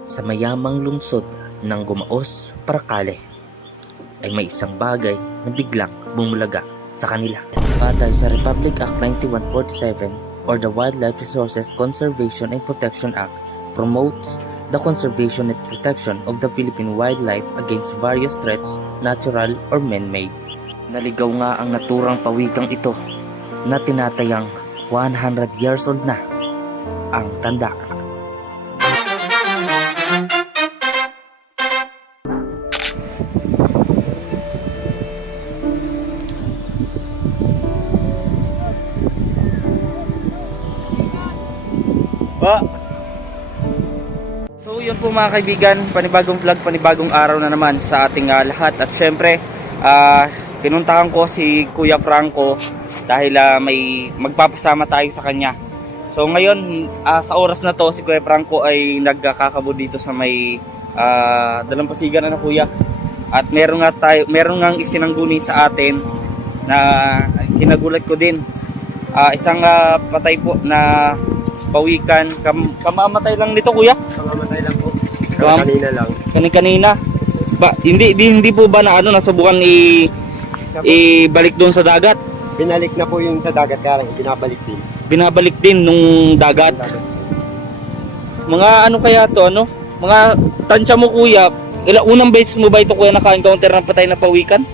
Sa mayamang lungsod ng Gumaos, Paracale ay may isang bagay na biglang bumulaga sa kanila. Batay sa Republic Act 9147 or the Wildlife Resources Conservation and Protection Act promotes the conservation and protection of the Philippine wildlife against various threats, natural or man-made. Naligaw nga ang naturang pawikang ito na tinatayang 100 years old na ang tanda. So yun po mga kaibigan, panibagong vlog, panibagong araw na naman sa ating lahat. At syempre, pinuntahan ko si Kuya Franco dahil may magpapasama tayo sa kanya. So ngayon, sa oras na to, si Kuya Franco ay nagkakabo dito sa may dalampasigan na Kuya. At meron nga isinangguni sa atin na kinagulat ko din. Isang patay po na pawikan, kamamatay lang nito Kuya? Kamamatay lang po. Kanina lang. Kanina. Ba, hindi po ba na nasubukan ibalik doon sa dagat? Binalik na po yung sa dagat, kaya lang binabalik din. Binabalik din nung dagat. Mga kaya to, mga tansya mo Kuya, unang beses mo ba ito Kuya naka-encounter ng patay na pawikan?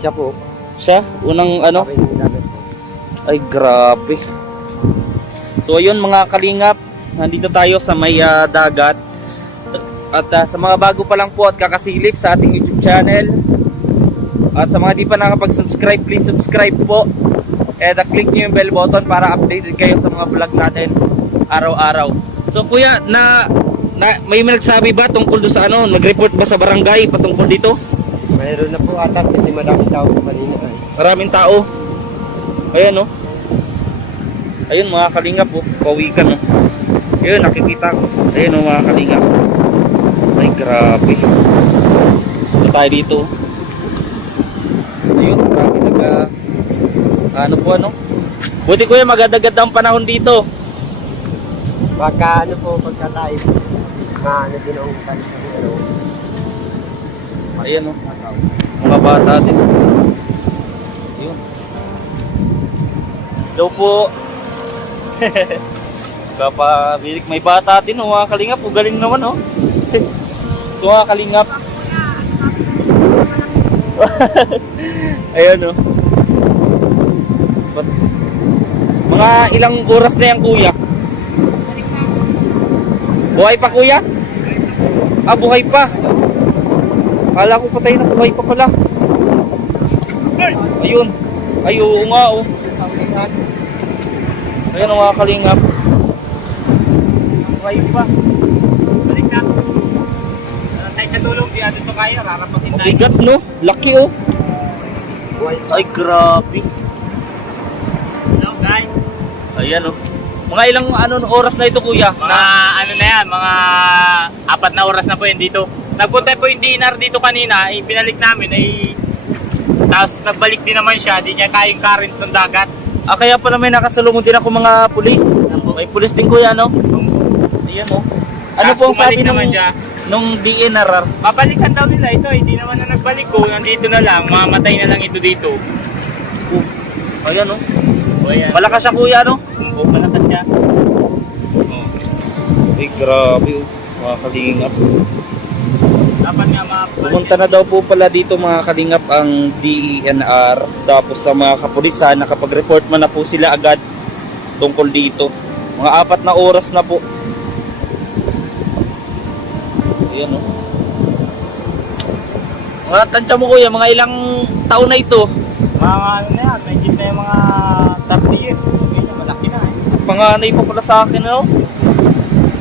Siya po. Siya? Unang Ay grabe. So ayun mga kalingap, nandito tayo sa may dagat. At sa mga bago pa lang po at kakasilip sa ating YouTube channel, at sa mga di pa nakapag-subscribe, please subscribe po. And click nyo yung bell button para updated kayo sa mga vlog natin araw-araw. So Kuya, may nagsabi ba tungkol doon sa nag-report ba sa barangay patungkol dito? Mayroon na po atat kasi madaming tao kanina. Maraming tao. Ayan Ayun mga kalingap pawikan Ayun nakikita ko. Ayun mga kalingap. Ay grabe. Ito tayo dito. Ayun grabe Buti Kuya magagad ang panahon dito. Pagka pagka tayo din ang Ayan mga bata din. Ayun. Daw po. Kapabilik may bata din mga kalingap. Galing naman Ito mga kalingap. Ayan Mga ilang oras na yan Kuya? Buhay pa Kuya? Buhay pa. Kala ko patay na, buhay pa pala. Ayun. Ay oo nga Ayan mga kalingap. Buhay pa. Balik na. Tayo katulong, di atin pa kaya, rarapasin tayo. Bigat laki Ay grabe. Hello guys. Ayan Mga ilang oras na ito Kuya? Mga 4 na oras na po yun dito. Nagpunta po yung DNR dito kanina, binalik namin tapos nagbalik din naman siya, di niya kayang current ng dagat. Kaya pala may nakasalubong din ako mga pulis. May pulis din Kuya Ayan Ano po ang sabi nung DNR? Babalikan daw nila ito, hindi naman na nagbalik ko, nandito na lang, mamatay na lang ito dito. Ayan Ayan. Malakas siya Kuya Malakas siya. Ay grabe mga kalingap. Dapat nga Pumunta na daw po pala dito mga kalingap ang DENR. Tapos sa mga kapulisan, nakapag-report man na po sila agad tungkol dito. Mga 4 na oras na po. Ayan Mga tansya mo Kuya, mga ilang taon na ito? Mga na yan, medyo na yung mga 30 years. Ganyan, malaki na Panganay pa pala sa akin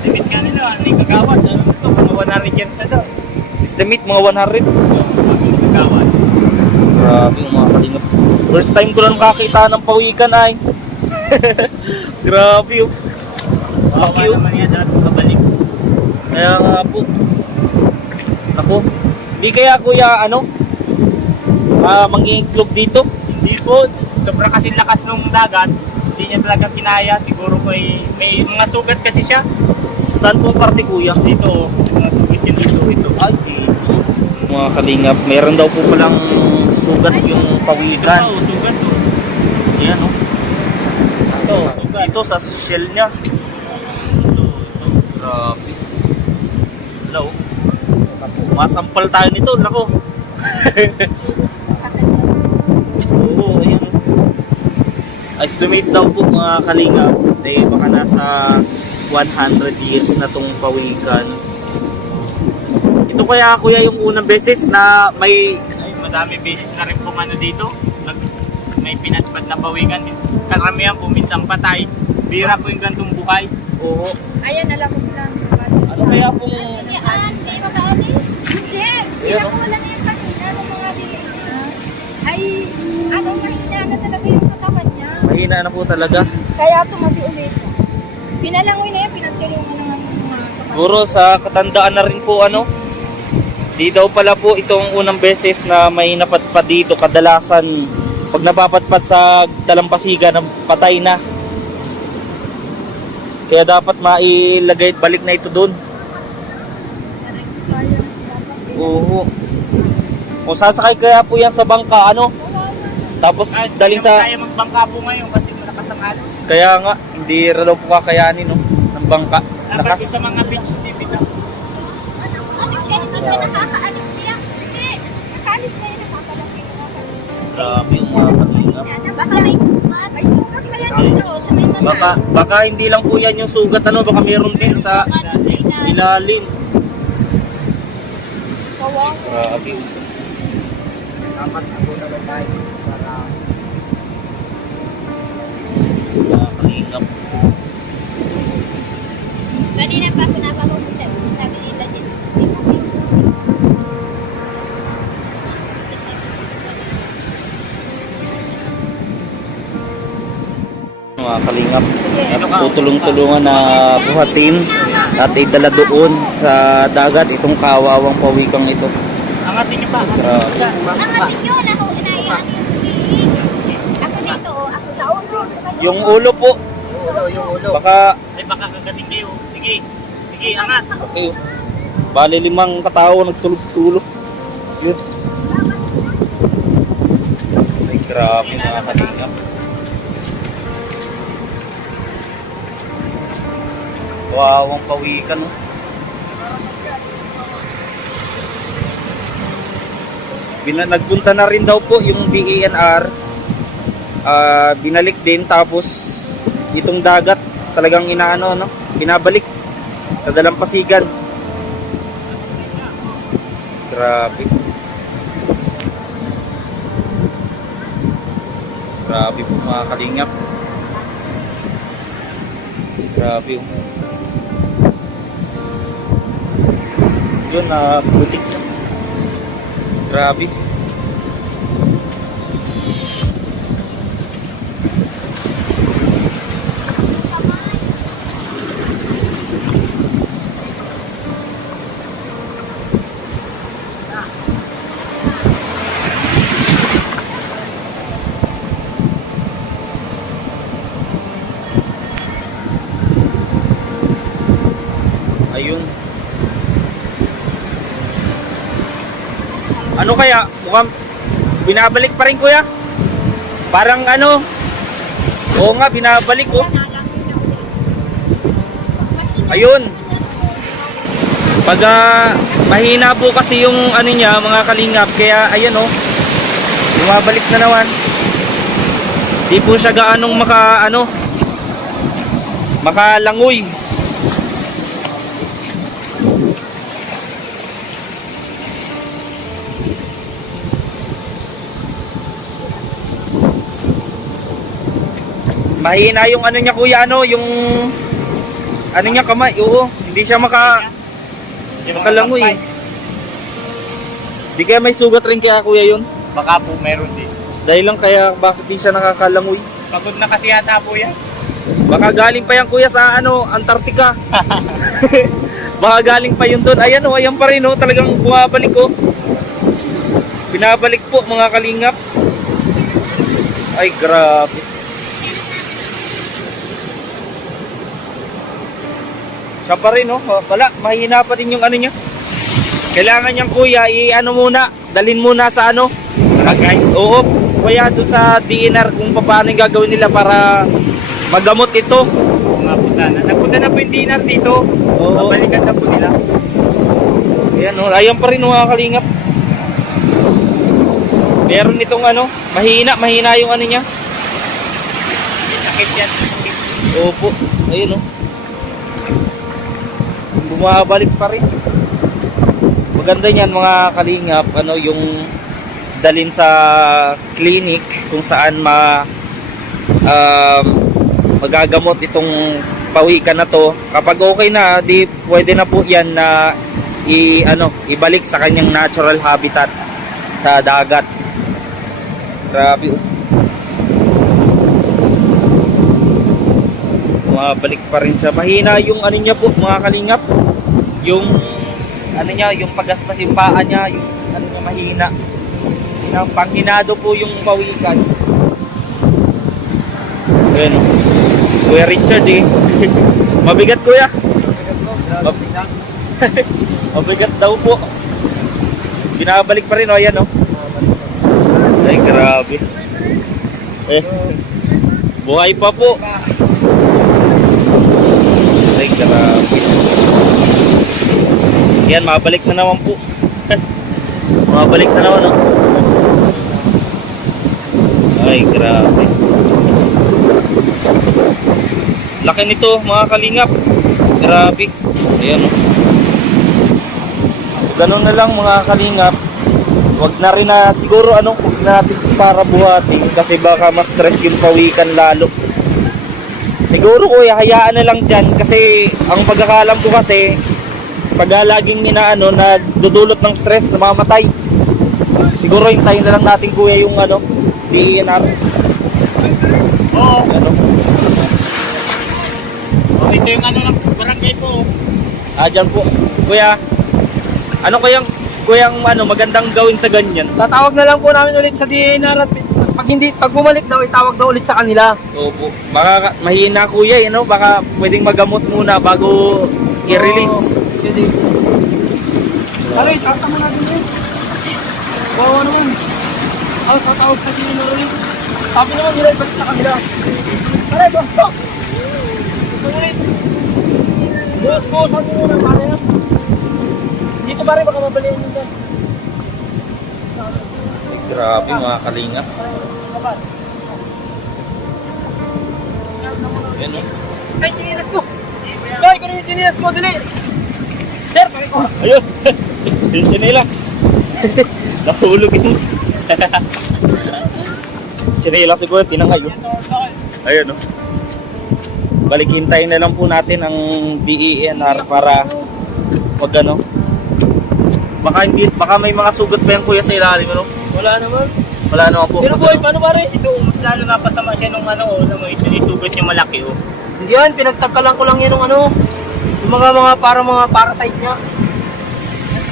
Estimate nga nila, hindi kagawad. Ito, mga 100 years na daw. Estimate mga 100. Kagawad. Grabe mga kalingap. First time ko lang makakita ng pawikan Grabe Laki naman yan, dapat makabalik. Kaya nga po. Ako. Di kaya Kuya mangingiklog dito? Hindi po, sobrang kasi lakas ng dagat. hindi niya talaga kinaya. Siguro po may mga sugat kasi siya. Saan po parte kuya? Dito, mga sugat yan dito. Ito. Ay, dito. Mga kalingap, meron daw po palang sugat yung pawikan. Ito, sugat to. Yan oh. Ito, sugat. Dito sa shell niya. Grabe. Hello. Masampal tayo nito, nako. Oo, ayan. Estimate daw po mga kalingap, baka nasa 100 years na tong pawikan. Ito kaya kuya yung unang beses na may Madami beses na rin po ano dito. May pinatpad na pawikan. Karamihan po minsan patay. Bira po yung gantong buhay. oo. Ayan, alam ko lang. Ano kaya pong Hindi mabaalis? Hindi. Ayan, oh. Pinakawala na yung kanina ng mga DNA. Ay, mahina na talaga yung katawan niya. mahina na po talaga? Kaya tumabi ulit siya. Pinalangoy na yan, pinagtulungan ng mga kapatid. Siguro sa katandaan na rin po ano. Di daw pala po itong unang beses na may napatpad dito, kadalasan pag napapatpad sa dalampasigan patay na. Kaya dapat mailagay balik na ito doon. Oo. Kung sasakay kaya po yan sa bangka ano, tapos daling Hindi sa kaya magbangka po ngayon kasi nakasangal. kaya nga hindi raw po kakayanin no ng bangka. Dapat sa mga beach dito. Ano siya, hindi siya nakakaalis niya. Hindi, nakaalis na yun, nakakalaki. Grabe yung mga kalingap. Baka may sugat. May sugat pa yan dito, sa may mata. Baka hindi lang po yan yung sugat ano, baka meron din sa ilalim. Kawawa. Grabe. Dapat ako na tayo para Mga kalingap. Kanina pa ako napapapunta. Sabi nila din. Mga kalingap. Tutulong-tulungan na buhatin at idala doon sa dagat itong kawawang pawikang ito. angatin niyo pa. Grabe. Angatin yun. Ako inayaan yung tiig. Ako dito, ako sa ulo. Yung ulo po. Yung ulo. Baka Ay baka kagating kayo. Sige. Sige, angat. okay. Bali 5 katao nagtulog-tulog. Yun. Ay grabe mga kalingap. Wawang pawikan no. Nagpunta na rin daw po yung DENR. Binalik din tapos itong dagat talagang inaano no, binabalik sa dalampasigan. Grabe. Grabe po mga kalingap. Grabe. Yun na butik. Grabe. Ayun. Ano kaya? Mukhang binabalik pa rin kuya. Parang ano? Oo nga, binabalik oh. Ayun. Pag mahina po kasi yung ano niya, mga kalingap, kaya ayan oh. Bumabalik na naman. Di po siya gaanong makalangoy. Mahina yung ano niya kuya, yung ano niya kamay, oo, hindi siya makalangoy. Di kaya may sugat rin kaya kuya yun? Baka po meron din. Dahil lang kaya bakit di siya nakakalangoy? Pagod na kasi yata po yan. Baka galing pa yan kuya sa Antarctica. Baka galing pa yun doon. Ayan oh, ayan pa rin oh, talagang bumabalik oh. Binabalik po mga kalingap. Ay grabe. Siya pa rin, oh. Wala, mahina pa din yung ano niya. Kailangan niyang kuya, i-ano muna, dalhin muna sa ano. Oo, kuya, doon sa DNR kung paano yung gagawin nila para magamot ito. Mga po sana. Nagpunta na po yung DNR dito. Oo. Babalikan na po nila. Ayan, oh. Ayan pa rin, mga kalingap. Meron itong ano, mahina yung ano niya. Sakit yan. Opo, ayun oh. Bumabalik pa rin. Maganda niyan mga kalingap, ano yung dalin sa clinic kung saan magagamot itong pawikan na to. Kapag okay na, di pwede na po 'yan na ibalik sa kanyang natural habitat sa dagat. Grabe. Balik pa rin siya. Mahina yung ano niya po, mga kalingap. Yung ano niya, yung pagaspas yung paa niya, yung ano niya mahina. Panghinado po yung pawikan. Ayan o. Kuya Richard eh. Mabigat kuya. Mabigat daw po. Binabalik pa rin o. Ayan o. Ay grabe. Buhay pa po. Ay grabe. Yan, mabalik na naman po. Mabalik na naman oh. Ay grabe. Laki nito mga kalingap. Grabe. Ayan oh. Ganun na lang mga kalingap. Wag na rin na siguro huwag natin para buhatin kasi baka mas stress yung pawikan lalo. Siguro kuya, hayaan na lang dyan kasi ang pagkakalam ko kasi pag laging nagdudulot ng stress, namamatay. Siguro hintayin na lang natin kuya yung DNR. Oo. Ano? Oh, ito yung ng barangay po. Dyan po. Kuya, ano kayang magandang gawin sa ganyan? Tatawag na lang po namin ulit sa DNR at pag bumalik daw, itawag daw ulit sa kanila. Opo. Baka mahina kuya, baka pwedeng magamot muna bago i-release. Pwede. Aray, tawag mo natin yun. Bawa naman. Sa tawag sa DNR ulit. Sabi naman nila ibalik sa kanila. Aray, basta. Ulit. Boss, muna, pare yan. Dito ba rin baka mabalian yun dyan? Grabe mga kalingap. Yan o. Ay, chinilas ko! Ay, kung yung chinilas ko, dali! Sir, pake ko! Ayun! Yung chinilas. Nahulog yun. Chinilas siguro, tinangay yun. Ayun o. Balikintayin na lang po natin ang DENR para baka may mga sugat pa yan kuya sa ilalim, Wala naman. Wala naman po. Pero boy, paano ba rin? Ito, mas lalo nga pasama siya nung ito yung sugat niya malaki oh. Hindi yan, pinagtagkalan ko lang yan ng yung mga parasite niya.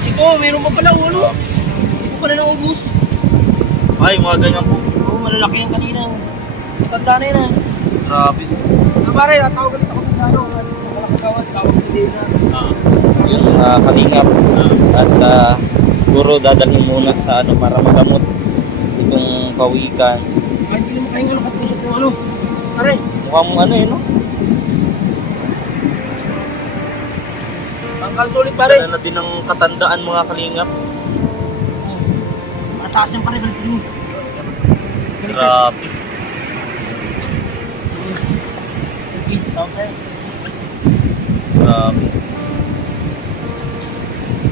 Ito, meron pa pala ulo. Hindi ko pala naubos. Ay, mga ganyan po. Oo, malalaki yan kanina. Tanda na yun Grabe. Pare, natawag ulit ako sa kalakagawan, tawag sa DNR. Yun, kalingap. At siguro dadalhin muna sa para magamot itong pawikan. Ay, hindi naman kayo nakatusok yung Pare, Mukhang tangkal sulit pare. Dala na din ang katandaan mga kalingap. Mataas yan pare, balik mo. Grabe. Tawag tayo. Grabe.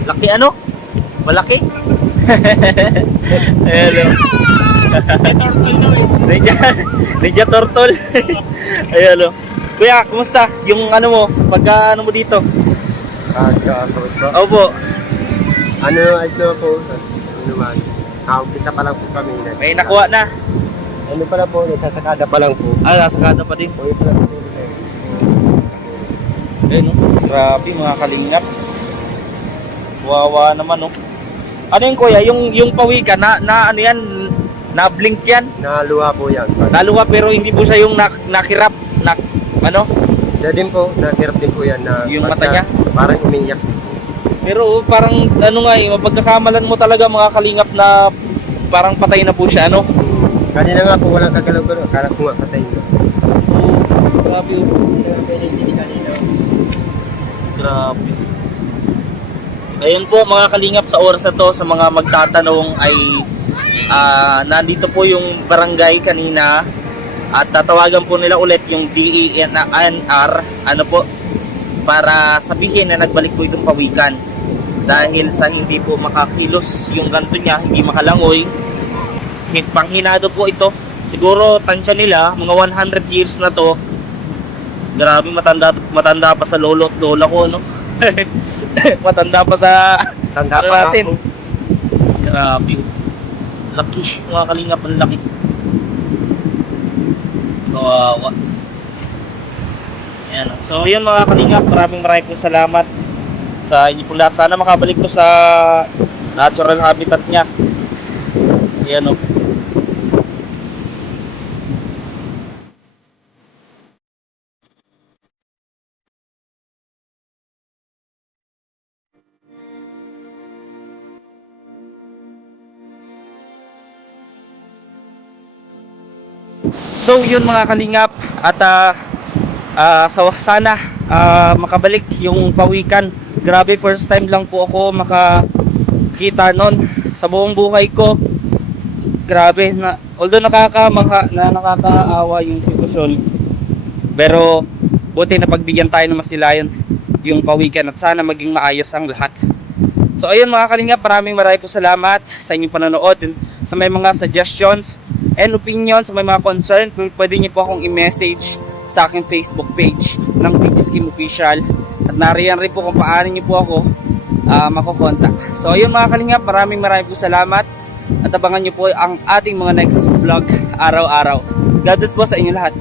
Laki Malaki? Hello. Ninja turtle. Ayun. Kuya, kumusta? Yung mo, mo dito? Pagka-abroad po. Opo. Ayos na po. Naman. Umpisa pa lang po kami. May nakuha na. Ano pala po, nagsasakada pa lang po. Nasakada pa din. Uy pala po. Ayun, grabe mga kalingap. Wawa naman, Ano yung kuya? Yung pawikan, na yan? Na-blink yan? Naluha po yan. Naluha pero hindi po siya yung nakirap. Siya din po, nakirap din po yan na Yung pag mata niya? parang umiyak. Pero parang ano nga eh, mapagkakamalan mo talaga mga kalingap na parang patay na po siya, ano? Kanina nga po walang kagalaw-galaw, akala ko nga patay na. Grabe. Grabe. Ayun po mga kalingap, sa oras na to, sa mga magtatanong ay nandito po yung barangay kanina at tatawagan po nila ulit yung DENR ano po, para sabihin na nagbalik po itong pawikan dahil sa hindi po makakilos yung ganto niya, hindi makalangoy. Panghinado po ito. Siguro tansya nila mga 100 years na to. Grabe, matanda pa sa lolo at lola ko, no? Matanda pa sa Tanda ano pa natin. ako. Grabe. Laki, mga kalingap, ang laki. Kawawa. Ayan. So yun mga kalingap, maraming pong salamat sa inyo pong lahat. Sana makabalik to sa natural habitat niya. Ayan o. So yun mga kalingap, at sana makabalik yung pawikan. Grabe, first time lang po ako makakita nun sa buong buhay ko. Grabe, although nakakaawa yung sitwasyon, pero buti na pagbigyan tayo ng masilayan yung pawikan at sana maging maayos ang lahat. So ayun mga kalingap, maraming po salamat sa inyong panonood. Sa may mga suggestions and opinions, sa may mga concern, pwede niyo po akong i-message sa aking Facebook page ng PG Scheme Official, at nariyan rin po kung paano niyo po ako makokontak. So ayun mga kalingap, maraming po salamat at abangan niyo po ang ating mga next vlog araw-araw. God bless po sa inyo lahat.